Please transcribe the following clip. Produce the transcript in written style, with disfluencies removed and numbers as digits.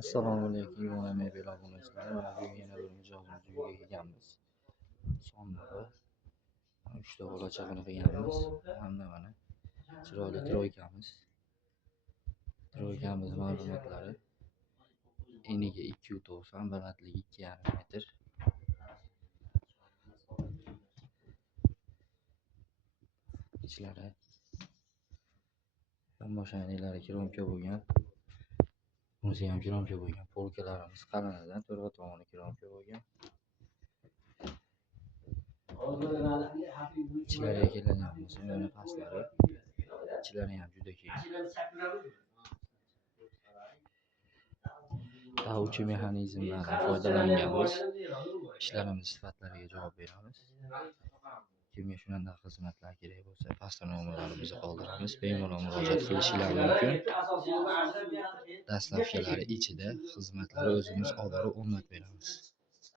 Assalomu alaykum, yana mebel obunachilari. Bugun yana bir mijozimiz uyiga kelganmiz. Sonlig'i 3 ta bola chaqani qilganmiz. Hamda mana chiroyli troykamiz. Troykamiz ma'lumotlari eniga 2.90, balandligi 2,5 metr. Ichlari yonboshlaklari kromka bo'lgan. Bunisi ham kromka bo'lgan. Polkalarimiz qalinidan to'rga tomoni kromka bo'lgan. Ichlariga keladigan bo'lsa, mana pastlari. Ichlari ham juda keng. Davchi mexanizmlardan foydalanganmiz. Ishlarimiz sifatlariga javob beramiz. Kimga shunday xizmatlar kerak bo'lsa, pastda nomerlarimizni qoldiramiz. Bemalol murojaat qilishingiz mumkin. Dastlabkilari ichida xizmatlar o'zimiz olib borib o'rnatib beramiz.